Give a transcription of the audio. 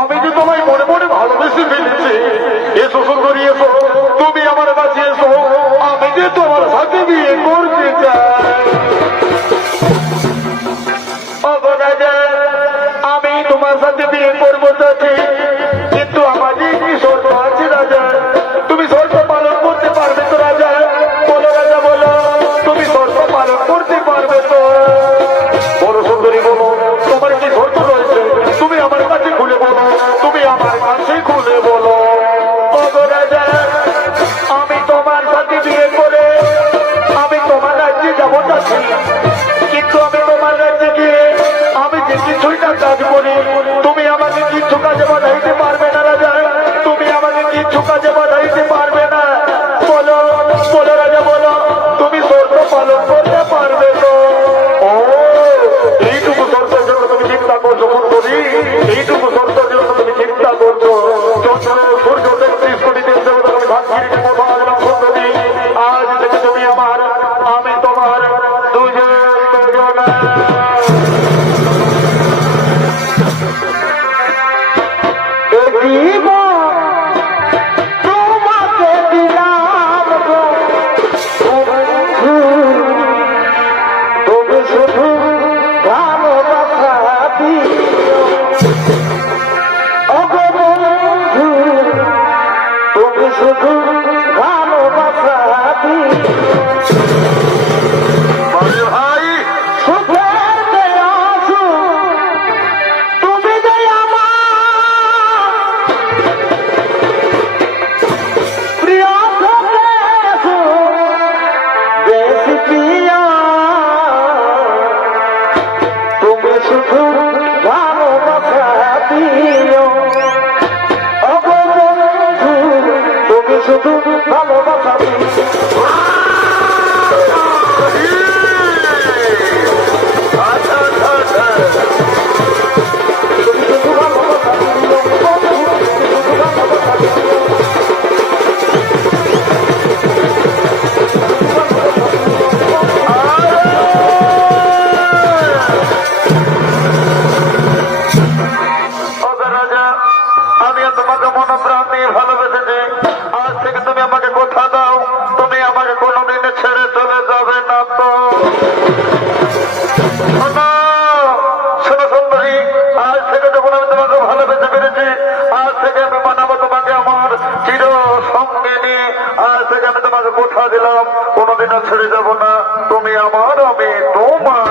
আমি যে তোমায় মনে মনে ভালোবেসে ফেলেছি। এসো সুন্দরী, এসো, তুমি আমার কাছে এসো, আমি যে তোমার সাথে বিয়ে করতে চাই। আমি তোমার সাথে বিয়ে করবো চাচ্ছি, কিন্তু আমাদের একটি শর্ত আছে রাজা। তুমি শর্ত পালন করতে পারবে তো রাজা? বলো রাজা, বলো, তুমি শর্ত পালন করতে পারবে তো? বলো সুন্দরী, বলো, তোমার কি শর্ত রয়েছে? তুমি আমার কাছে খুলে বলো, তুমি আমার কাছে খুলে বলো। রাজা, আমি তোমার সাথে বিয়ে করে আমি তোমার রাজ্যে যাবো চাচ্ছি। শোনো, শোনো সুন্দরী, আজ থেকে যখন আমি তোমাকে ভালোবেসে পেরেছি, আজ থেকে আমি মানাবো তোমাকে আমার চির সঙ্গে নিয়ে। আজ থেকে আমি তোমাকে কথা দিলাম, কোনোদিনও ছেড়ে যাবো না। তুমি আমার, আমি তোমার।